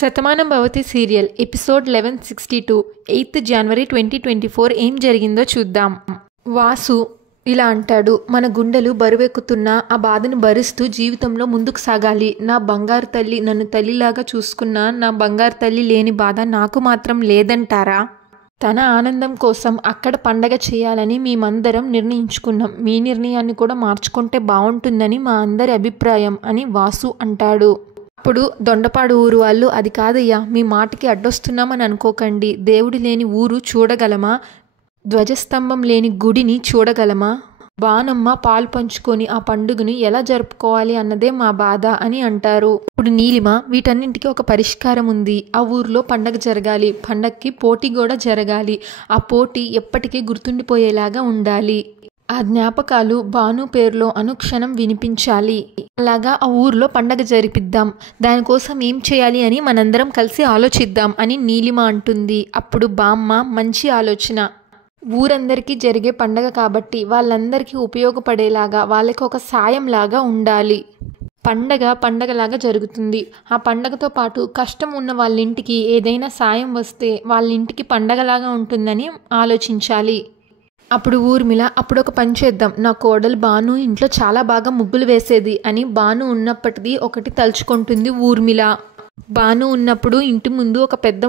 Shatamanam Bhavati serial episode 1162 8th January 2024 ఏం జరిగిందో చూద్దాం. వాసు ఇలా అంటాడు, మన గుండెలు బరువెక్కుతున్నా ఆ బాధను భరిస్తూ జీవితంలో ముందుకు సాగాలి. నా బంగారు తల్లి నన్ను తల్లిలాగా చూసుకున్నా నా బంగారు తల్లి లేని బాధ నాకు మాత్రం లేదంటారా? తన ఆనందం కోసం అక్కడ పండగ చేయాలని మేమందరం నిర్ణయించుకున్నాం. మీ నిర్ణయాన్ని కూడా మార్చుకుంటే బాగుంటుందని మా అందరి అభిప్రాయం అని వాసు అంటాడు. అప్పుడు దొండపాడు ఊరు వాళ్ళు, అది కాదయ్యా, మీ మాటకి అడ్డొస్తున్నామని అనుకోకండి. దేవుడి లేని ఊరు చూడగలమా? ధ్వజస్తంభం లేని గుడిని చూడగలమా? బానమ్మ పాలు పంచుకొని ఆ పండుగను ఎలా జరుపుకోవాలి అన్నదే మా బాధ అని అంటారు. ఇప్పుడు నీలిమ, వీటన్నింటికి ఒక పరిష్కారం ఉంది. ఆ ఊర్లో పండగ జరగాలి, పండగకి పోటీ కూడా జరగాలి. ఆ పోటీ ఎప్పటికీ గుర్తుండిపోయేలాగా ఉండాలి. ఆ జ్ఞాపకాలు భాను పేరులో అనుక్షణం వినిపించాలి. అలాగా ఆ ఊర్లో పండగ జరిపిద్దాం. దానికోసం ఏం చేయాలి అని మనందరం కలిసి ఆలోచిద్దాం అని నీలిమ అంటుంది. అప్పుడు బామ్మ, మంచి ఆలోచన. ఊరందరికీ జరిగే పండగ కాబట్టి వాళ్ళందరికీ ఉపయోగపడేలాగా వాళ్ళకి ఒక సాయంలాగా ఉండాలి. పండగలాగా జరుగుతుంది. ఆ పండగతో పాటు కష్టం ఉన్న వాళ్ళ ఇంటికి ఏదైనా సాయం వస్తే వాళ్ళ ఇంటికి పండగలాగా ఉంటుందని ఆలోచించాలి. అప్పుడు ఊర్మిళ, అప్పుడు ఒక పని చేద్దాం. నా కోడలు భాను ఇంట్లో చాలా బాగా ముగ్గులు వేసేది అని భాను ఉన్నప్పటిది ఒకటి తలుచుకుంటుంది ఊర్మిళ. భాను ఉన్నప్పుడు ఇంటి ముందు ఒక పెద్ద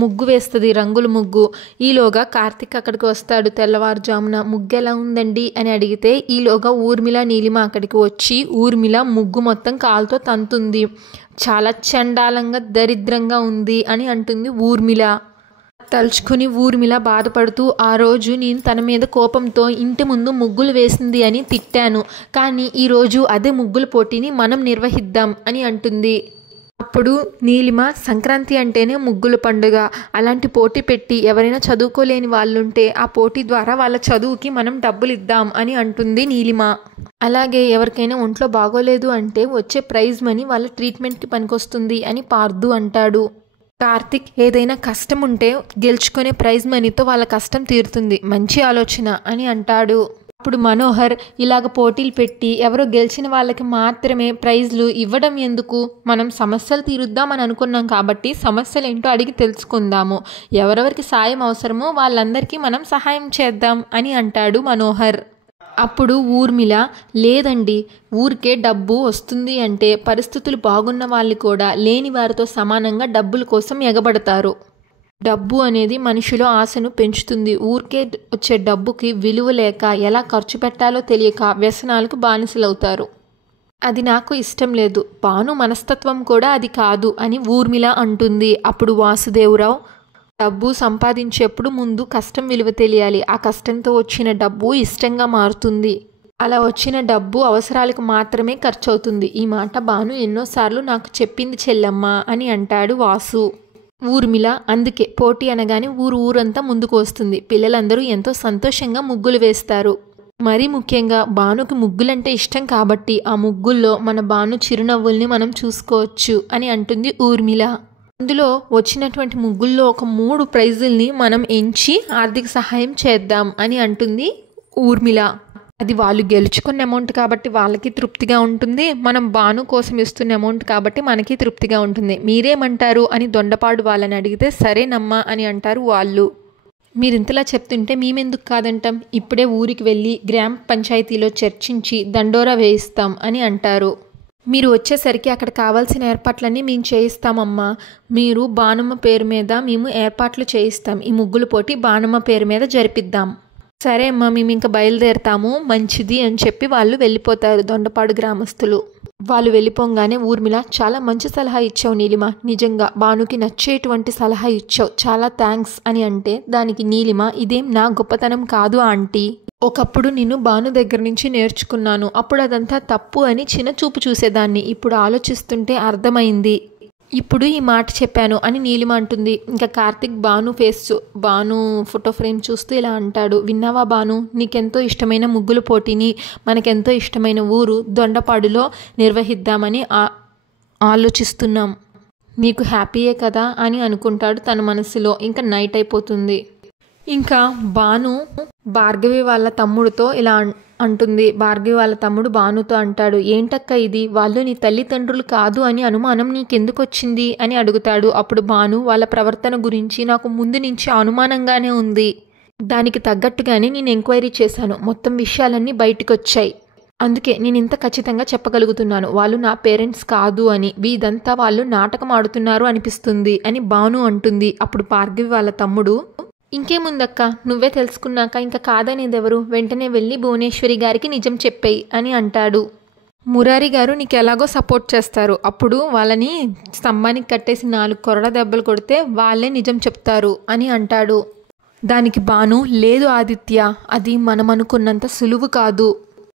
ముగ్గు వేస్తుంది, రంగుల ముగ్గు. ఈలోగా కార్తిక్ అక్కడికి వస్తాడు. తెల్లవారుజామున ముగ్గు ఎలా ఉందండి అని అడిగితే ఈలోగా ఊర్మిళ నీలిమ అక్కడికి వచ్చి ఊర్మిళ ముగ్గు మొత్తం కాలుతో తంతుంది. చాలా చండాలంగా దరిద్రంగా ఉంది అని అంటుంది ఊర్మిళ. తలుచుకుని ఊర్మిళ బాధపడుతూ, ఆ రోజు నేను తన మీద కోపంతో ఇంటి ముందు ముగ్గులు వేసింది అని తిట్టాను, కానీ ఈరోజు అదే ముగ్గుల పోటీని మనం నిర్వహిద్దాం అని అంటుంది. అప్పుడు నీలిమ, సంక్రాంతి అంటేనే ముగ్గుల పండుగ. అలాంటి పోటీ పెట్టి ఎవరైనా చదువుకోలేని వాళ్ళుంటే ఆ పోటీ ద్వారా వాళ్ళ చదువుకి మనం డబ్బులు ఇద్దాం అని అంటుంది నీలిమ. అలాగే ఎవరికైనా ఒంట్లో బాగోలేదు అంటే వచ్చే ప్రైజ్ మనీ వాళ్ళ ట్రీట్మెంట్కి పనికొస్తుంది అని పార్దు అంటాడు. కార్తిక్, ఏదైనా కష్టం ఉంటే గెలుచుకునే ప్రైజ్ మనీతో వాళ్ళ కష్టం తీరుతుంది, మంచి ఆలోచన అని అంటాడు. అప్పుడు మనోహర్, ఇలాగ పోటీలు పెట్టి ఎవరో గెలిచిన వాళ్ళకి మాత్రమే ప్రైజ్లు ఇవ్వడం ఎందుకు? మనం సమస్యలు తీరుద్దామని అనుకున్నాం కాబట్టి సమస్యలు ఏంటో అడిగి తెలుసుకుందాము. ఎవరెవరికి సాయం అవసరమో వాళ్ళందరికీ మనం సహాయం చేద్దాం అని అంటాడు మనోహర్. అప్పుడు ఊర్మిళ, లేదండి, ఊరికే డబ్బు వస్తుంది అంటే పరిస్థితులు బాగున్న వాళ్ళు కూడా లేని వారితో సమానంగా డబ్బుల కోసం ఎగబడతారు. డబ్బు అనేది మనిషిలో ఆశను పెంచుతుంది. ఊరికే వచ్చే డబ్బుకి విలువ లేక ఎలా ఖర్చు పెట్టాలో తెలియక వ్యసనాలకు బానిసలవుతారు. అది నాకు ఇష్టం లేదు. భాను మనస్తత్వం కూడా అది కాదు అని ఊర్మిళ అంటుంది. అప్పుడు వాసుదేవరావు, డబ్బు సంపాదించేప్పుడు ముందు కష్టం విలువ తెలియాలి. ఆ కష్టంతో వచ్చిన డబ్బు ఇష్టంగా మారుతుంది. అలా వచ్చిన డబ్బు అవసరాలకు మాత్రమే ఖర్చు అవుతుంది. ఈ మాట భాను ఎన్నోసార్లు నాకు చెప్పింది చెల్లమ్మ అని అంటాడు వాసు. ఊర్మిళ, అందుకే పోటీ అనగానే ఊరంతా ముందుకు వస్తుంది. పిల్లలందరూ ఎంతో సంతోషంగా ముగ్గులు వేస్తారు. మరీ ముఖ్యంగా భానుకి ముగ్గులంటే ఇష్టం కాబట్టి ఆ ముగ్గుల్లో మన భాను చిరునవ్వుల్ని మనం చూసుకోవచ్చు అని అంటుంది ఊర్మిళ. అందులో వచ్చినటువంటి ముగ్గుల్లో ఒక 3 ప్రైజుల్ని మనం ఎంచి ఆర్థిక సహాయం చేద్దాం అని అంటుంది ఊర్మిళ. అది వాళ్ళు గెలుచుకున్న అమౌంట్ కాబట్టి వాళ్ళకి తృప్తిగా ఉంటుంది, మనం భాను కోసం ఇస్తున్న అమౌంట్ కాబట్టి మనకి తృప్తిగా ఉంటుంది. మీరేమంటారు అని దొండపాడు వాళ్ళని అడిగితే సరేనమ్మా అని అంటారు వాళ్ళు. మీరు ఇంతలా చెప్తుంటే మేమెందుకు కాదంటాం, ఇప్పుడే ఊరికి వెళ్ళి గ్రామ పంచాయతీలో చర్చించి దండోరా వేయిస్తాం అని అంటారు. మీరు వచ్చేసరికి అక్కడ కావాల్సిన ఏర్పాట్లన్నీ మేము చేయిస్తామమ్మా. మీరు బానమ్మ పేరు మీద మేము ఏర్పాట్లు చేయిస్తాం. ఈ ముగ్గుల పోటీ బానమ్మ పేరు మీద జరిపిద్దాం. సరే అమ్మా, మేము ఇంకా బయలుదేరతాము, మంచిది అని చెప్పి వాళ్ళు వెళ్ళిపోతారు దొండపాడు గ్రామస్తులు. వాళ్ళు వెళ్ళిపోగానే ఊర్మిళ, చాలా మంచి సలహా ఇచ్చావు నీలిమ, నిజంగా భానుకి నచ్చేటువంటి సలహా ఇచ్చావు, చాలా థ్యాంక్స్ అని అంటే దానికి నీలిమ, ఇదేం నా గొప్పతనం కాదు ఆంటీ, ఒకప్పుడు నేను భాను దగ్గర నుంచి నేర్చుకున్నాను. అప్పుడు అదంతా తప్పు అని చిన్న చూపు చూసేదాన్ని. ఇప్పుడు ఆలోచిస్తుంటే అర్థమైంది. ఇప్పుడు ఈ మాట చెప్పాను అని నీలిమ అంటుంది. ఇంకా కార్తిక్ భాను ఫోటో ఫ్రేమ్ చూస్తూ ఇలా అంటాడు, విన్నావా భాను, నీకెంతో ఇష్టమైన ముగ్గుల పోటీని మనకెంతో ఇష్టమైన ఊరు దొండపాడులో నిర్వహిద్దామని ఆలోచిస్తున్నాం. నీకు హ్యాపీయే కదా అని అనుకుంటాడు తన మనసులో. ఇంకా నైట్ అయిపోతుంది. ఇంకా భాను భార్గవి వాళ్ళ తమ్ముడితో ఇలా అంటుంది. భార్గవి వాళ్ళ తమ్ముడు భానుతో అంటాడు, ఏంటక్క ఇది, వాళ్ళు నీ తల్లిదండ్రులు కాదు అని అనుమానం నీకెందుకు వచ్చింది అని అడుగుతాడు. అప్పుడు భాను, వాళ్ళ ప్రవర్తన గురించి నాకు ముందు నుంచి అనుమానంగానే ఉంది, దానికి తగ్గట్టుగానే నేను ఎంక్వైరీ చేశాను, మొత్తం విషయాలన్నీ బయటకు వచ్చాయి, అందుకే నేను ఇంత ఖచ్చితంగా చెప్పగలుగుతున్నాను వాళ్ళు నా పేరెంట్స్ కాదు అని, ఇదంతా వాళ్ళు నాటకం ఆడుతున్నారు అనిపిస్తుంది అని భాను అంటుంది. అప్పుడు భార్గవి వాళ్ళ తమ్ముడు, ఇంకేముందక్క, నువ్వే తెలుసుకున్నాక ఇంకా కాదనేదెవరు, వెంటనే వెళ్ళి భువనేశ్వరి గారికి నిజం చెప్పేయి అని అంటాడు. మురారి గారు నీకు ఎలాగో సపోర్ట్ చేస్తారు, అప్పుడు వాళ్ళని స్తంభానికి కట్టేసి 4 కొరడ దెబ్బలు కొడితే వాళ్ళే నిజం చెప్తారు అని అంటాడు. దానికి భాను, లేదు ఆదిత్య, అది మనం అనుకున్నంత సులువు కాదు,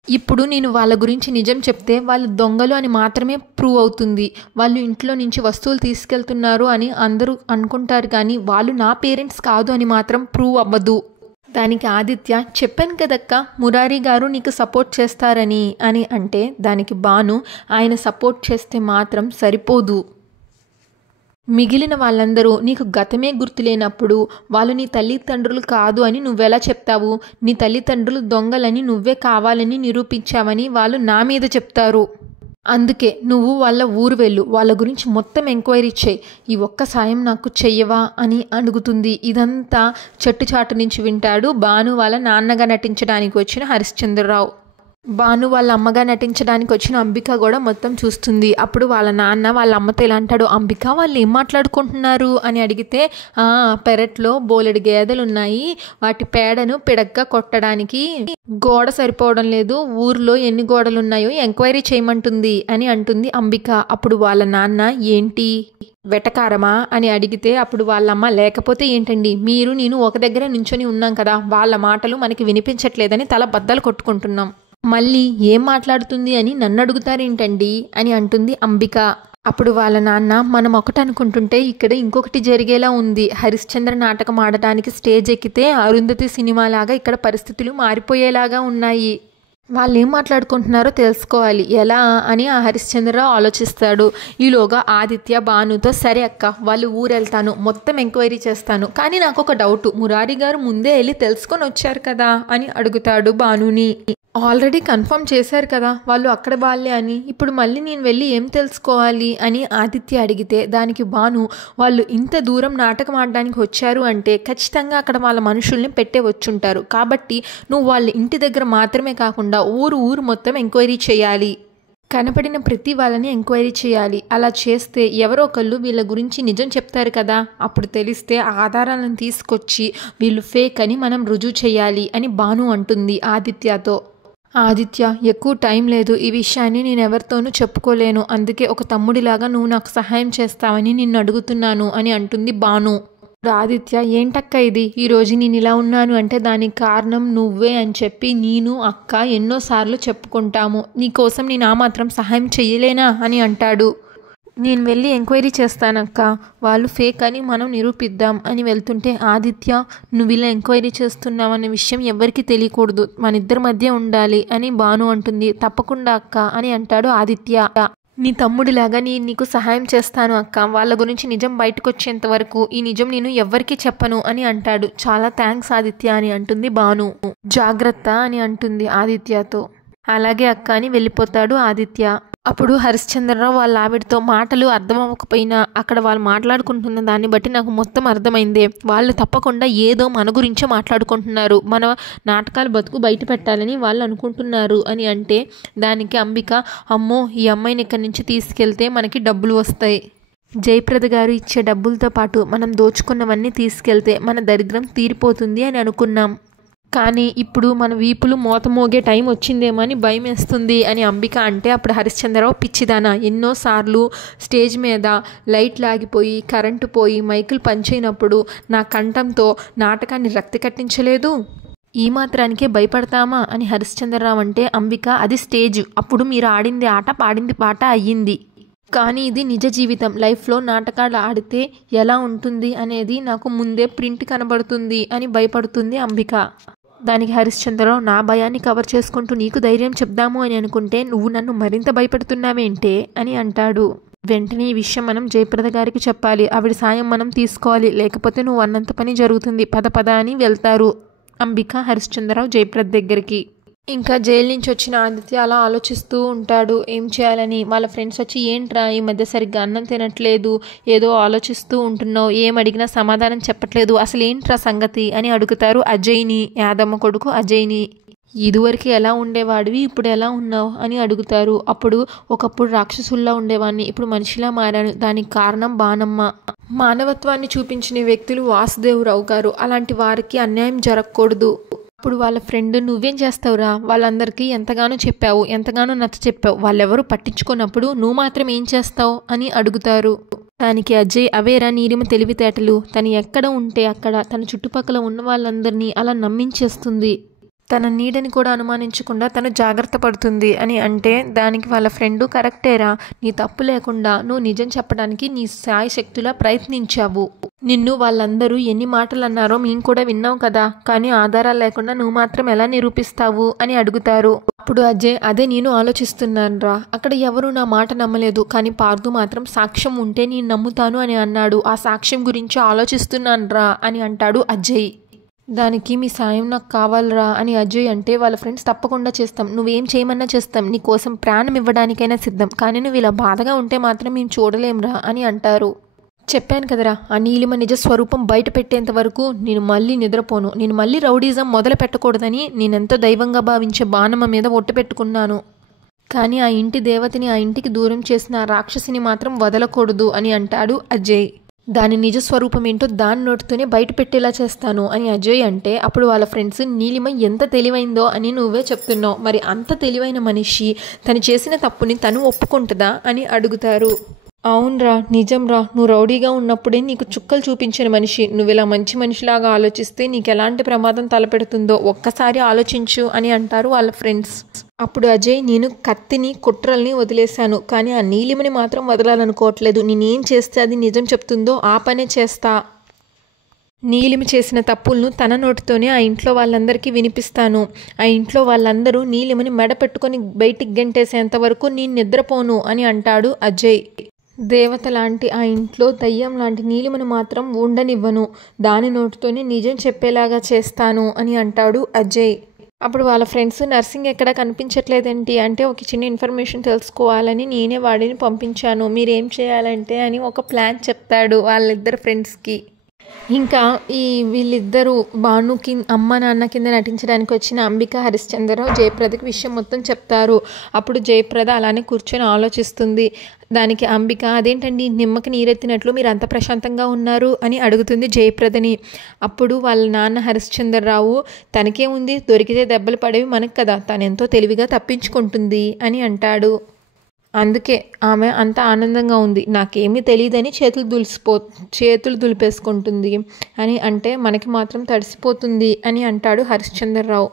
ఇప్పుడు నేను వాళ్ళ గురించి నిజం చెప్తే వాళ్ళు దొంగలు అని మాత్రమే ప్రూవ్ అవుతుంది, వాళ్ళు ఇంట్లో నుంచి వస్తువులు తీసుకెళ్తున్నారు అని అందరూ అనుకుంటారు కానీ వాళ్ళు నా పేరెంట్స్ కాదు అని మాత్రం ప్రూవ్ అవ్వదు. దానికి ఆదిత్య, చెప్పాను కదక్క మురారి గారు నీకు సపోర్ట్ చేస్తారని అని అంటే, దానికి భాను, ఆయన సపోర్ట్ చేస్తే మాత్రం సరిపోదు, మిగిలిన వాళ్ళందరూ నీకు గతమే గుర్తులేనప్పుడు వాళ్ళు నీ తల్లిదండ్రులు కాదు అని నువ్వెలా చెప్తావు, నీ తల్లిదండ్రులు దొంగలని నువ్వే కావాలని నిరూపించావని వాళ్ళు నా మీద చెప్తారు, అందుకే నువ్వు వాళ్ళ ఊరు వెళ్ళు, వాళ్ళ గురించి మొత్తం ఎంక్వైరీ చేయి, ఈ ఒక్క సాయం నాకు చెయ్యవా అని అడుగుతుంది. ఇదంతా చెట్టుచాటు నుంచి వింటాడు భాను వాళ్ళ నాన్నగా నటించడానికి వచ్చిన హరిశ్చంద్రరావు. భాను వాళ్ళ అమ్మగా నటించడానికి వచ్చిన అంబిక కూడా మొత్తం చూస్తుంది. అప్పుడు వాళ్ళ నాన్న వాళ్ళ అమ్మతో ఇలా అంటాడు, అంబిక వాళ్ళు ఏం మాట్లాడుకుంటున్నారు అని అడిగితే, పెరట్లో బోలెడు గేదెలు ఉన్నాయి, వాటి పేడను పిడగ్గా కొట్టడానికి గోడ సరిపోవడం లేదు, ఊర్లో ఎన్ని గోడలు ఉన్నాయో ఎంక్వైరీ చేయమంటుంది అని అంటుంది అంబిక. అప్పుడు వాళ్ళ నాన్న, ఏంటి వెటకారమా అని అడిగితే, అప్పుడు వాళ్ళమ్మ, లేకపోతే ఏంటండి, మీరు నేను ఒక దగ్గర నించొని ఉన్నాం కదా, వాళ్ళ మాటలు మనకి వినిపించట్లేదని తల బద్దలు కొట్టుకుంటున్నాం, మళ్ళీ ఏం మాట్లాడుతుంది అని నన్ను అడుగుతారేంటండి అని అంటుంది అంబిక. అప్పుడు వాళ్ళ నాన్న, మనం ఒకటి అనుకుంటుంటే ఇక్కడ ఇంకొకటి జరిగేలా ఉంది, హరిశ్చంద్ర నాటకం ఆడటానికి స్టేజ్ ఎక్కితే అరుంధతి సినిమా లాగా ఇక్కడ పరిస్థితులు మారిపోయేలాగా ఉన్నాయి, వాళ్ళు ఏం మాట్లాడుకుంటున్నారో తెలుసుకోవాలి, ఎలా అని ఆ హరిశ్చంద్రరావు ఆలోచిస్తాడు. ఈలోగా ఆదిత్య భానుతో, సరే అక్క వాళ్ళు ఊరెళ్తాను, మొత్తం ఎంక్వైరీ చేస్తాను, కానీ నాకు ఒక డౌట్, మురారి గారు ముందే వెళ్ళి తెలుసుకొని వచ్చారు కదా అని అడుగుతాడు భానుని. ఆల్రెడీ కన్ఫర్మ్ చేశారు కదా వాళ్ళు అక్కడ వాళ్ళే అని, ఇప్పుడు మళ్ళీ నేను వెళ్ళి ఏం తెలుసుకోవాలి అని ఆదిత్య అడిగితే, దానికి భాను, వాళ్ళు ఇంత దూరం నాటకం ఆడడానికి వచ్చారు అంటే ఖచ్చితంగా అక్కడ వాళ్ళ మనుషుల్ని పెట్టే వచ్చుంటారు, కాబట్టి నువ్వు వాళ్ళ ఇంటి దగ్గర మాత్రమే కాకుండా ఊరు మొత్తం ఎంక్వైరీ చేయాలి, కనపడిన ప్రతి వాళ్ళని ఎంక్వైరీ చేయాలి, అలా చేస్తే ఎవరో ఒకళ్ళు వీళ్ళ గురించి నిజం చెప్తారు కదా, అప్పుడు తెలిస్తే ఆధారాలను తీసుకొచ్చి వీళ్ళు ఫేక్ అని మనం రుజువు చేయాలి అని భాను అంటుంది ఆదిత్యతో. ఆదిత్య, ఎక్కువ టైం లేదు, ఈ విషయాన్ని నేను ఎవరితోనూ చెప్పుకోలేను, అందుకే ఒక తమ్ముడిలాగా నువ్వు నాకు సహాయం చేస్తావని నిన్ను అడుగుతున్నాను అని అంటుంది భాను. ఆదిత్య, ఏంటక్క ఇది, ఈరోజు నేను ఇలా ఉన్నాను అంటే దానికి కారణం నువ్వే అని చెప్పి నేను అక్క ఎన్నోసార్లు చెప్పుకుంటాము, నీకోసం నేను ఆ మాత్రం సహాయం చెయ్యలేనా అని అంటాడు. నేను వెళ్ళి ఎంక్వైరీ చేస్తానక్క, వాళ్ళు ఫేక్ అని మనం నిరూపిద్దాం అని వెళ్తుంటే, ఆదిత్య నువ్వు ఇలా ఎంక్వైరీ చేస్తున్నావు అనే విషయం ఎవరికి తెలియకూడదు, మన ఇద్దరి మధ్య ఉండాలి అని భాను అంటుంది. తప్పకుండా అక్క అని అంటాడు ఆదిత్య. నీ తమ్ముడిలాగా నీకు సహాయం చేస్తాను అక్క, వాళ్ళ గురించి నిజం బయటకు వచ్చేంత వరకు ఈ నిజం నేను ఎవ్వరికీ చెప్పను అని అంటాడు. చాలా థ్యాంక్స్ ఆదిత్య అని అంటుంది భాను. జాగ్రత్త అని అంటుంది ఆదిత్యతో. అలాగే అక్క అని వెళ్ళిపోతాడు ఆదిత్య. అప్పుడు హరిశ్చంద్రరావు వాళ్ళ ఆవిడతో, మాటలు అర్థం అవ్వకపోయినా అక్కడ వాళ్ళు మాట్లాడుకుంటున్న దాన్ని బట్టి నాకు మొత్తం అర్థమైందే, వాళ్ళు తప్పకుండా ఏదో మన గురించే మాట్లాడుకుంటున్నారు, మన నాటకాలు బతుకు బయట పెట్టాలని వాళ్ళు అనుకుంటున్నారు అని అంటే, దానికి అంబిక, అమ్మో ఈ అమ్మాయిని ఇక్కడి నుంచి తీసుకెళ్తే మనకి డబ్బులు వస్తాయి, జయప్రద గారు ఇచ్చే డబ్బులతో పాటు మనం దోచుకున్నవన్నీ తీసుకెళ్తే మన దరిద్రం తీరిపోతుంది అని అనుకున్నాం, కానీ ఇప్పుడు మన వీపులు మోతమోగే టైం వచ్చిందేమో అని భయం వేస్తుంది అని అంబిక అంటే, అప్పుడు హరిశ్చంద్రరావు, పిచ్చిదానా, ఎన్నోసార్లు స్టేజ్ మీద లైట్ లాగిపోయి కరెంటు పోయి మైకులు పంచైనప్పుడు నా కంఠంతో నాటకాన్ని రక్తి కట్టించలేదు, ఈ మాత్రానికే భయపడతామా అని హరిశ్చంద్రరావు అంటే, అంబిక అది స్టేజ్, అప్పుడు మీరు ఆడింది ఆట పాడింది పాట అయ్యింది, కానీ ఇది నిజ జీవితం, లైఫ్లో నాటకాలు ఆడితే ఎలా ఉంటుంది అనేది నాకు ముందే ప్రింట్ కనబడుతుంది అని భయపడుతుంది అంబిక. దానికి హరిశ్చంద్రరావు, నా భయాన్ని కవర్ చేసుకుంటూ నీకు ధైర్యం చెప్దాము అని అనుకుంటే నువ్వు నన్ను మరింత భయపెడుతున్నావేంటే అని అంటాడు. వెంటనే ఈ విషయం మనం జయప్రద గారికి చెప్పాలి, ఆవిడ సాయం మనం తీసుకోవాలి, లేకపోతే నువ్వు అన్నంత పని జరుగుతుంది, పద పద అని వెళ్తారు అంబిక హరిశ్చంద్రరావు జయప్రద దగ్గరికి. ఇంకా జైలు నుంచి వచ్చిన ఆదిత్య అలా ఆలోచిస్తూ ఉంటాడు ఏం చేయాలని. వాళ్ళ ఫ్రెండ్స్ వచ్చి ఏంట్రా ఈ మధ్య సరిగ్గా అన్నం తినట్లేదు, ఏదో ఆలోచిస్తూ ఉంటున్నావు, ఏం అడిగినా సమాధానం చెప్పట్లేదు, అసలు ఏంట్రా సంగతి అని అడుగుతారు అజయ్ని, యాదమ్మ కొడుకు అజయ్ని. ఇదివరకు ఎలా ఉండేవాడివి ఇప్పుడు ఎలా ఉన్నావు అని అడుగుతారు. అప్పుడు ఒకప్పుడు రాక్షసుల్లా ఉండేవాడిని, ఇప్పుడు మనిషిలా మారాను, దానికి కారణం బాణమ్మ. మానవత్వాన్ని చూపించిన వ్యక్తులు వాసుదేవరావు గారు, అలాంటి వారికి అన్యాయం జరగకూడదు. అప్పుడు వాళ్ళ ఫ్రెండ్ నువ్వేం చేస్తావురా, వాళ్ళందరికీ ఎంతగానో చెప్పావు, ఎంతగానో నచ్చ చెప్పావు, వాళ్ళెవరూ పట్టించుకున్నప్పుడు నువ్వు మాత్రం ఏం చేస్తావు అని అడుగుతారు. దానికి అజయ్ అవేరా నీలిమ తెలివితేటలు, తను ఎక్కడ ఉంటే అక్కడ తన చుట్టుపక్కల ఉన్న వాళ్ళందరినీ అలా నమ్మించేస్తుంది, తన నీడని కూడా అనుమానించకుండా తను జాగ్రత్త పడుతుంది అని అంటే దానికి వాళ్ళ ఫ్రెండు కరెక్టేరా, నీ తప్పు లేకుండా నువ్వు నిజం చెప్పడానికి నీ శాయశక్తులా ప్రయత్నించావు, నిన్ను వాళ్ళందరూ ఎన్ని మాటలు అన్నారో మేము కూడా విన్నాం కదా, కానీ ఆధారాలు లేకుండా నువ్వు మాత్రం ఎలా నిరూపిస్తావు అని అడుగుతారు. అప్పుడు అజయ్ అదే నేను ఆలోచిస్తున్నానురా, అక్కడ ఎవరు నా మాట నమ్మలేదు, కానీ పార్దు మాత్రం సాక్ష్యం ఉంటే నేను నమ్ముతాను అని అన్నాడు, ఆ సాక్ష్యం గురించి ఆలోచిస్తున్నానురా అని అంటాడు అజయ్. దానికి మీ సాయం నాకు కావాలరా అని అజయ్ అంటే వాళ్ళ ఫ్రెండ్స్ తప్పకుండా చేస్తాం, నువ్వేం చేయమన్నా చేస్తాం, నీ కోసం ప్రాణం ఇవ్వడానికైనా సిద్ధం, కానీ నువ్వు ఇలా బాధగా ఉంటే మాత్రం మేము చూడలేంరా అని అంటారు. చెప్పాను కదరా, ఆ నీలిమ నిజ స్వరూపం బయట పెట్టేంత వరకు నేను మళ్ళీ నిద్రపోను, నేను మళ్ళీ రౌడీజం మొదలు పెట్టకూడదని నేనెంతో దైవంగా భావించే బాణమ్మ మీద ఒట్టు పెట్టుకున్నాను, కానీ ఆ ఇంటి దేవతని ఆ ఇంటికి దూరం చేసిన ఆ రాక్షసిని మాత్రం వదలకూడదు అని అంటాడు అజయ్. దాని నిజ స్వరూపం ఏంటో దాని నోటితోనే బయట పెట్టేలా చేస్తాను అని అజయ్ అంటే అప్పుడు వాళ్ళ ఫ్రెండ్స్ నీలిమ ఎంత తెలివైందో అని నువ్వే చెప్తున్నావు, మరి అంత తెలివైన మనిషి తను చేసిన తప్పుని తను ఒప్పుకుంటుందా అని అడుగుతారు. అవునరా, నిజంరా, నువ్వు రౌడీగా ఉన్నప్పుడే నీకు చుక్కలు చూపించిన మనిషి, నువ్వు ఇలా మంచి మనిషిలాగా ఆలోచిస్తే నీకు ఎలాంటి ప్రమాదం తలపెడుతుందో ఒక్కసారి ఆలోచించు అని అంటారు వాళ్ళ ఫ్రెండ్స్. అప్పుడు అజయ్ నేను కత్తిని కుట్రల్ని వదిలేశాను, కానీ ఆ నీలిమని మాత్రం వదలాలనుకోవట్లేదు, నేనేం చేస్తే అది నిజం చెప్తుందో ఆ పనే చేస్తా, నీలిమ చేసిన తప్పులను తన నోటితోనే ఆ ఇంట్లో వాళ్ళందరికీ వినిపిస్తాను, ఆ ఇంట్లో వాళ్ళందరూ నీలిమని మెడ పెట్టుకొని బయటికి గెంటేసేంత వరకు నేను నిద్రపోను అని అంటాడు అజయ్. దేవత లాంటి ఆ ఇంట్లో దయ్యం లాంటి నీలిమని మాత్రం ఉండనివ్వను, దాని నోటితోనే నిజం చెప్పేలాగా చేస్తాను అని అంటాడు అజయ్. అప్పుడు వాళ్ళ ఫ్రెండ్స్ నర్సింగ్ ఎక్కడా కనిపించట్లేదేంటి అంటే ఒక చిన్న ఇన్ఫర్మేషన్ తెలుసుకోవాలని నేనే వాడిని పంపించాను, మీరేం చేయాలంటే అని ఒక ప్లాన్ చెప్తాడు వాళ్ళిద్దరు ఫ్రెండ్స్కి. ఇంకా వీళ్ళిద్దరూ భానుకి అమ్మ నాన్న కింద నటించడానికి వచ్చిన అంబిక హరిశ్చంద్రరావు జయప్రదకి విషయం మొత్తం చెప్తారు. అప్పుడు జయప్రద అలానే కూర్చొని ఆలోచిస్తుంది. దానికి అంబిక అదేంటండి నిమ్మకి నీరెత్తినట్లు మీరు అంత ప్రశాంతంగా ఉన్నారు అని అడుగుతుంది జయప్రదని. అప్పుడు వాళ్ళ నాన్న హరిశ్చంద్రరావు తనకే ఉంది, దొరికితే దెబ్బలు పడేవి మనకు కదా, తనెంతో తెలివిగా తప్పించుకుంటుంది అని అంటాడు. అందుకే ఆమె అంత ఆనందంగా ఉంది, నాకేమీ తెలియదని చేతులు దులిపేసుకుంటుంది అని అంటే మనకి మాత్రం తడిసిపోతుంది అని అంటాడు హరిశ్చంద్రరావు.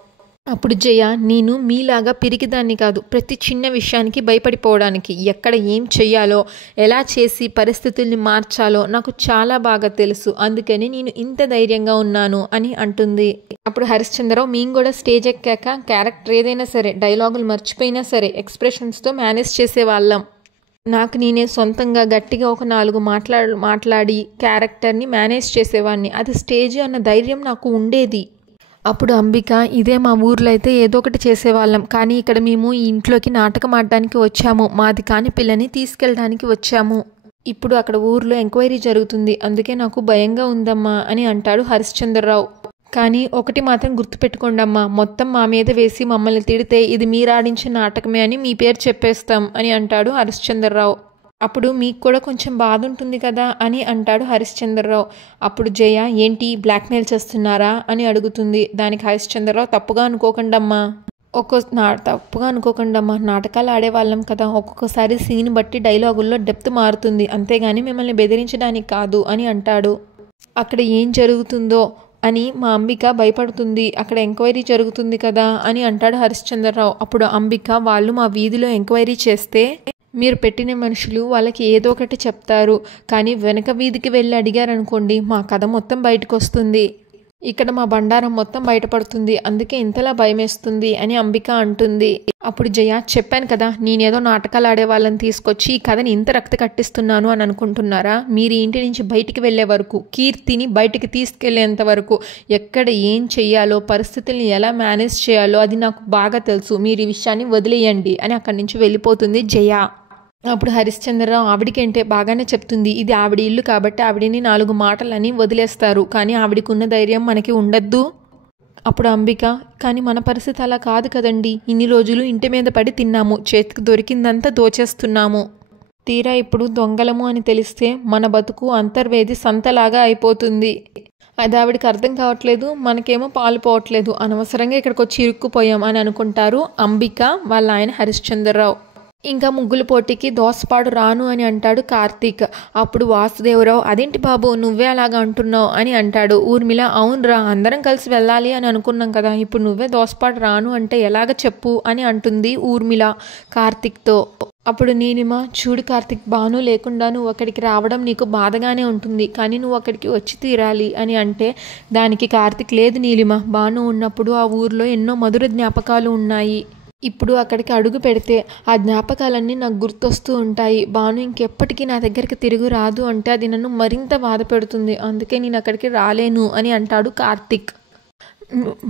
అప్పుడు జయ నేను మీలాగా పిరికిదాన్ని కాదు, ప్రతి చిన్న విషయానికి భయపడిపోవడానికి, ఎక్కడ ఏం చెయ్యాలో ఎలా చేసి పరిస్థితుల్ని మార్చాలో నాకు చాలా బాగా తెలుసు, అందుకని నేను ఇంత ధైర్యంగా ఉన్నాను అని అంటుంది. అప్పుడు హరిశ్చంద్రరావు మేము కూడా స్టేజ్ ఎక్కాక క్యారెక్టర్ ఏదైనా సరే డైలాగులు మర్చిపోయినా సరే ఎక్స్ప్రెషన్స్తో మేనేజ్ చేసేవాళ్ళం, నాకు నేనే సొంతంగా గట్టిగా ఒక 4 మాట్లాడి క్యారెక్టర్ని మేనేజ్ చేసేవాడిని, అది స్టేజ్ అన్న ధైర్యం నాకు ఉండేది. అప్పుడు అంబిక ఇదే మా ఊర్లో అయితే ఏదో ఒకటి చేసేవాళ్ళం, కానీ ఇక్కడ మేము ఈ ఇంట్లోకి నాటకం ఆడడానికి వచ్చాము, మాది కాని పిల్లని తీసుకెళ్ళడానికి వచ్చాము, ఇప్పుడు అక్కడ ఊర్లో ఎంక్వైరీ జరుగుతుంది, అందుకే నాకు భయంగా ఉందమ్మా అని అంటాడు హరిశ్చంద్రరావు. కానీ ఒకటి మాత్రం గుర్తుపెట్టుకోండమ్మా, మొత్తం మా మీద వేసి మమ్మల్ని తిడితే ఇది మీరాడించిన నాటకమే అని మీ పేరు చెప్పేస్తాం అని అంటాడు హరిశ్చంద్రరావు. అప్పుడు మీకు కూడా కొంచెం బాధ ఉంటుంది కదా అని అంటాడు హరిశ్చంద్రరావు. అప్పుడు జయ ఏంటి బ్లాక్మెయిల్ చేస్తున్నారా అని అడుగుతుంది. దానికి హరిశ్చంద్రరావు తప్పుగా అనుకోకండమ్మా, నాటకాలు ఆడేవాళ్ళం కదా, ఒక్కొక్కసారి సీన్ బట్టి డైలాగుల్లో డెప్త్ మారుతుంది, అంతేగాని మిమ్మల్ని బెదిరించడానికి కాదు అని అంటాడు. అక్కడ ఏం జరుగుతుందో అని మా అంబిక భయపడుతుంది, అక్కడ ఎంక్వైరీ జరుగుతుంది కదా అని అంటాడు హరిశ్చంద్రరావు. అప్పుడు అంబిక వాళ్ళు మా వీధిలో ఎంక్వైరీ చేస్తే మీరు పెట్టిన మనుషులు వాళ్ళకి ఏదో ఒకటి చెప్తారు, కానీ వెనక వీధికి వెళ్ళి అడిగారనుకోండి మా కథ మొత్తం బయటకు వస్తుంది, ఇక్కడ మా బండారం మొత్తం బయటపడుతుంది, అందుకే ఇంతలా భయమేస్తుంది అని అంబిక అంటుంది. అప్పుడు జయ, చెప్పాను కదా నేనేదో నాటకాలు ఆడే వాళ్ళని తీసుకొచ్చి ఈ కథని ఇంత రక్త కట్టిస్తున్నాను అని అనుకుంటున్నారా? మీరు ఇంటి నుంచి బయటికి వెళ్ళే వరకు, కీర్తిని బయటికి తీసుకెళ్లేంత వరకు ఎక్కడ ఏం చెయ్యాలో, పరిస్థితుల్ని ఎలా మేనేజ్ చేయాలో అది నాకు బాగా తెలుసు. మీరు ఈ విషయాన్ని వదిలేయండి అని అక్కడి నుంచి వెళ్ళిపోతుంది జయ. అప్పుడు హరిశ్చంద్రరావు ఆవిడికంటే బాగానే చెప్తుంది, ఇది ఆవిడ ఇల్లు కాబట్టి ఆవిడని 4 మాటలని వదిలేస్తారు, కానీ ఆవిడికున్న ధైర్యం మనకి ఉండద్దు. అప్పుడు అంబిక, కానీ మన పరిస్థితి అలా కాదు కదండి, ఇన్ని రోజులు ఇంటి మీద పడి తిన్నాము, చేతికి దొరికిందంతా దోచేస్తున్నాము, తీరా ఇప్పుడు దొంగలము అని తెలిస్తే మన బతుకు అంతర్వేది సంతలాగా అయిపోతుంది. అది ఆవిడికి అర్థం కావట్లేదు, మనకేమో పాలు పోవట్లేదు, అనవసరంగా ఇక్కడికి వచ్చి ఇరుక్కుపోయాం అని అనుకుంటారు అంబిక వాళ్ళ ఆయన హరిశ్చంద్రరావు. ఇంకా ముగ్గుల పోటీకి దోసపాడు రాను అని అంటాడు కార్తీక్. అప్పుడు వాసుదేవరావు, అదేంటి బాబు నువ్వే అలాగా అంటున్నావు అని అంటాడు. ఊర్మిళ, అవునరా అందరం కలిసి వెళ్ళాలి అని అనుకున్నాం కదా, ఇప్పుడు నువ్వే దోసపాడు రాను అంటే ఎలాగ చెప్పు అని అంటుంది ఊర్మిళ కార్తీక్తో. అప్పుడు నీలిమ, చూడు కార్తీక్, భాను లేకుండా నువ్వు అక్కడికి రావడం నీకు బాధగానే ఉంటుంది, కానీ నువ్వు అక్కడికి వచ్చి తీరాలి అని అంటే దానికి కార్తీక్, లేదు నీలిమ, భాను ఉన్నప్పుడు ఆ ఊర్లో ఎన్నో మధుర జ్ఞాపకాలు ఉన్నాయి, ఇప్పుడు అక్కడికి అడుగు పెడితే ఆ జ్ఞాపకాలన్నీ నాకు గుర్తొస్తూ ఉంటాయి, భాను ఇంకెప్పటికీ నా దగ్గరికి తిరిగి రాదు అంటే అది నన్ను మరింత బాధ పెడుతుంది, అందుకే నేను అక్కడికి రాలేను అని అంటాడు కార్తీక్.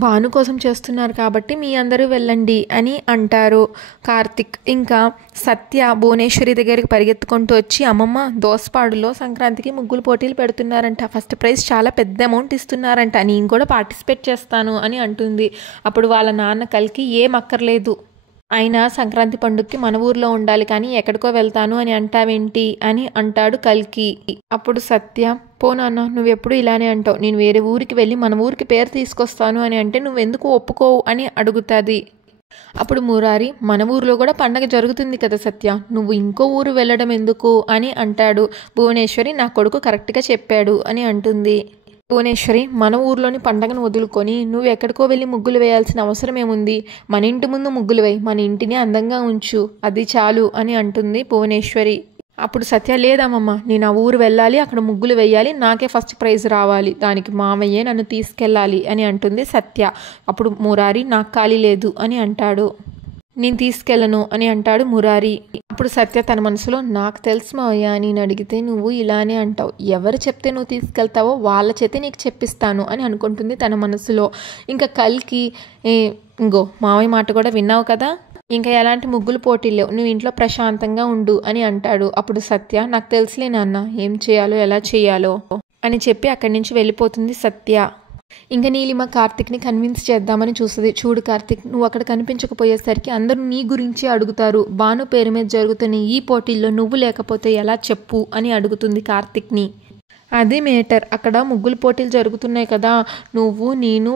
భాను కోసం చేస్తున్నారు కాబట్టి మీ అందరూ వెళ్ళండి అని అంటారు కార్తీక్. ఇంకా సత్య భువనేశ్వరి దగ్గరికి పరిగెత్తుకుంటూ వచ్చి, అమ్మమ్మ దోసపాడులో సంక్రాంతికి ముగ్గులు పోటీలు పెడుతున్నారంట, ఫస్ట్ ప్రైజ్ చాలా పెద్ద అమౌంట్ ఇస్తున్నారంట, నేను కూడా పార్టిసిపేట్ చేస్తాను అని అంటుంది. అప్పుడు వాళ్ళ నాన్న కలికి, ఏం అక్కర్లేదు, అయినా సంక్రాంతి పండుగకి మన ఊర్లో ఉండాలి కానీ ఎక్కడికో వెళ్తాను అని అంటావేంటి అని అంటాడు కల్కి. అప్పుడు సత్య, పో నాన్న నువ్వెప్పుడు ఇలానే అంటావు, నేను వేరే ఊరికి వెళ్ళి మన ఊరికి పేరు తీసుకొస్తాను అని అంటే నువ్వెందుకు ఒప్పుకోవు అని అడుగుతుంది. అప్పుడు మురారి, మన ఊరిలో కూడా పండగ జరుగుతుంది కదా సత్య, నువ్వు ఇంకో ఊరు వెళ్ళడం ఎందుకు అని అంటాడు. భువనేశ్వరి, నా కొడుకు కరెక్ట్గా చెప్పాడు అని అంటుంది. భువనేశ్వరి, మన ఊర్లోని పండగను వదులుకొని నువ్వు ఎక్కడికో వెళ్ళి ముగ్గులు వేయాల్సిన అవసరం ఏముంది, మన ఇంటి ముందు ముగ్గులు వేయి, మన ఇంటిని అందంగా ఉంచు, అది చాలు అని అంటుంది భువనేశ్వరి. అప్పుడు సత్య, లేదమ్మమ్మ, నేను ఆ ఊరు వెళ్ళాలి, అక్కడ ముగ్గులు వేయాలి, నాకే ఫస్ట్ ప్రైజ్ రావాలి, దానికి మామయ్యే నన్ను తీసుకెళ్ళాలి అని అంటుంది సత్య. అప్పుడు మురారి, నాకు ఖాళీ లేదు అని అంటాడు. నేను తీసుకెళ్ళను అని అంటాడు మురారి. అప్పుడు సత్య తన మనసులో, నాకు తెలుసు మావయ్య, నేను అడిగితే నువ్వు ఇలానే అంటావు, ఎవరు చెప్తే నువ్వు తీసుకెళ్తావో వాళ్ళ చేతే నీకు చెప్పిస్తాను అని అనుకుంటుంది తన మనసులో. ఇంకా కల్కి, ఇంగో మావయ్య మాట కూడా విన్నావు కదా, ఇంకా ఎలాంటి ముగ్గులు పోటీ లేవు, నువ్వు ఇంట్లో ప్రశాంతంగా ఉండు అని అంటాడు. అప్పుడు సత్య, నాకు తెలుసులే నాన్న, ఏం చేయాలో ఎలా చేయాలో అని చెప్పి అక్కడి నుంచి వెళ్ళిపోతుంది సత్య. ఇంకా నీలిమ కార్తిక్ని కన్విన్స్ చేద్దామని చూస్తుంది. చూడు కార్తిక్, నువ్వు అక్కడ కనిపించకపోయేసరికి అందరూ నీ గురించి అడుగుతారు, భాను పేరు మీద జరుగుతున్న ఈ పోటీల్లో నువ్వు లేకపోతే ఎలా చెప్పు అని అడుగుతుంది కార్తిక్ని. అది మేటర్, అక్కడ ముగ్గులు పోటీలు జరుగుతున్నాయి కదా, నువ్వు నేను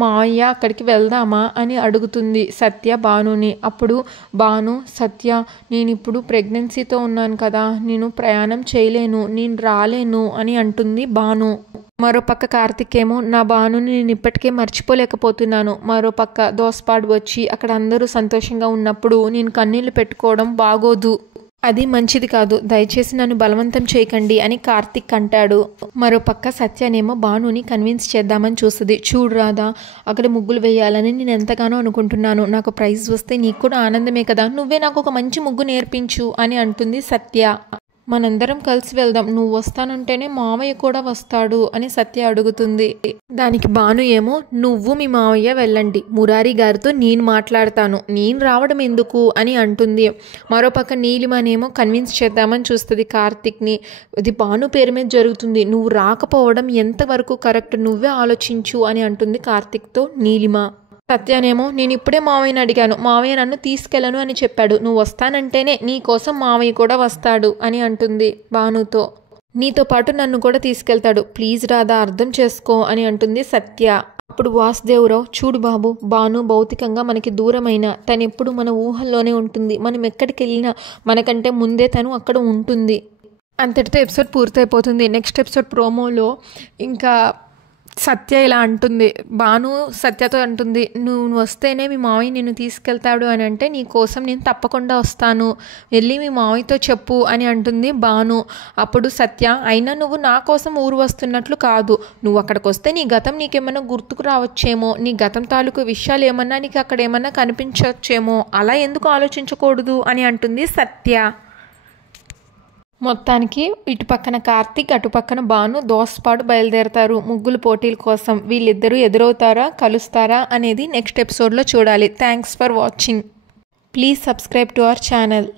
మావయ్య అక్కడికి వెళ్దామా అని అడుగుతుంది సత్య భానుని. అప్పుడు భాను, సత్య, నేను ఇప్పుడు ప్రెగ్నెన్సీతో ఉన్నాను కదా, నేను ప్రయాణం చేయలేను, నేను రాలేను అని అంటుంది భాను. మరోపక్క కార్తిక్ ఏమో, నా భానుని నేను ఇప్పటికే మర్చిపోలేకపోతున్నాను, మరోపక్క దోసపాడు వచ్చి అక్కడ అందరూ సంతోషంగా ఉన్నప్పుడు నేను కన్నీళ్లు పెట్టుకోవడం బాగోదు, అది మంచిది కాదు, దయచేసి నన్ను బలవంతం చేయకండి అని కార్తిక్ అంటాడు. మరోపక్క సత్యనేమో భానుని కన్విన్స్ చేద్దామని చూస్తుంది. చూడు రాదా, అక్కడ ముగ్గులు వేయాలని నేను ఎంతగానో అనుకుంటున్నాను, నాకు ప్రైజ్ వస్తే నీకు కూడా ఆనందమే కదా, నువ్వే నాకు ఒక మంచి ముగ్గు నేర్పించు అని అంటుంది సత్య. మనందరం కలిసి వెళ్దాం, నువ్వు వస్తానంటేనే మావయ్య కూడా వస్తాడు అని సత్య అడుగుతుంది. దానికి భాను ఏమో, నువ్వు మీ మావయ్య వెళ్ళండి, మురారి గారితో నేను మాట్లాడతాను, నేను రావడం ఎందుకు అని అంటుంది. మరోపక్క నీలిమనేమో కన్విన్స్ చేద్దామని చూస్తుంది కార్తిక్ని. ఇది భాను పేరు మీద జరుగుతుంది, నువ్వు రాకపోవడం ఎంతవరకు కరెక్ట్, నువ్వే ఆలోచించు అని అంటుంది కార్తిక్తో నీలిమ. సత్యనేమో, నేను ఇప్పుడే మావయ్యని అడిగాను, మావయ్య నన్ను తీసుకెళ్ళను అని చెప్పాడు, నువ్వు వస్తానంటేనే నీ కోసం మావయ్య కూడా వస్తాడు అని అంటుంది భానుతో. నీతో పాటు నన్ను కూడా తీసుకెళ్తాడు, ప్లీజ్ రాధా అర్థం చేసుకో అని అంటుంది సత్య. అప్పుడు వాసుదేవరావు, చూడు బాబు, భాను భౌతికంగా మనకి దూరమైన తను ఎప్పుడు మన ఊహల్లోనే ఉంటుంది, మనం ఎక్కడికి వెళ్ళినా మనకంటే ముందే తను అక్కడ ఉంటుంది. అంతటితో ఎపిసోడ్ పూర్తయిపోతుంది. నెక్స్ట్ ఎపిసోడ్ ప్రోమోలో ఇంకా సత్య ఇలా అంటుంది, భాను సత్యతో అంటుంది, నువ్వు వస్తేనే మీ మావయ్య నిన్ను తీసుకెళ్తాడు అని అంటే నీ కోసం నేను తప్పకుండా వస్తాను, వెళ్ళి మీ మావయ్యతో చెప్పు అని అంటుంది భాను. అప్పుడు సత్య, అయినా నువ్వు నా కోసం ఊరు వస్తున్నట్లు కాదు, నువ్వు అక్కడికి వస్తే నీ గతం నీకేమన్నా గుర్తుకు రావచ్చేమో, నీ గతం తాలూకు విషయాలు ఏమన్నా నీకు అక్కడ ఏమన్నా కనిపించవచ్చేమో, అలా ఎందుకు ఆలోచించకూడదు అని అంటుంది సత్య. మొత్తానికి ఇటు పక్కన కార్తీక్, అటు పక్కన భాను దోసపాటు బయలుదేరతారు ముగ్గులు పోటీల కోసం. వీళ్ళిద్దరూ ఎదురవుతారా, కలుస్తారా అనేది నెక్స్ట్ ఎపిసోడ్లో చూడాలి. Thanks for watching. Please subscribe to our channel.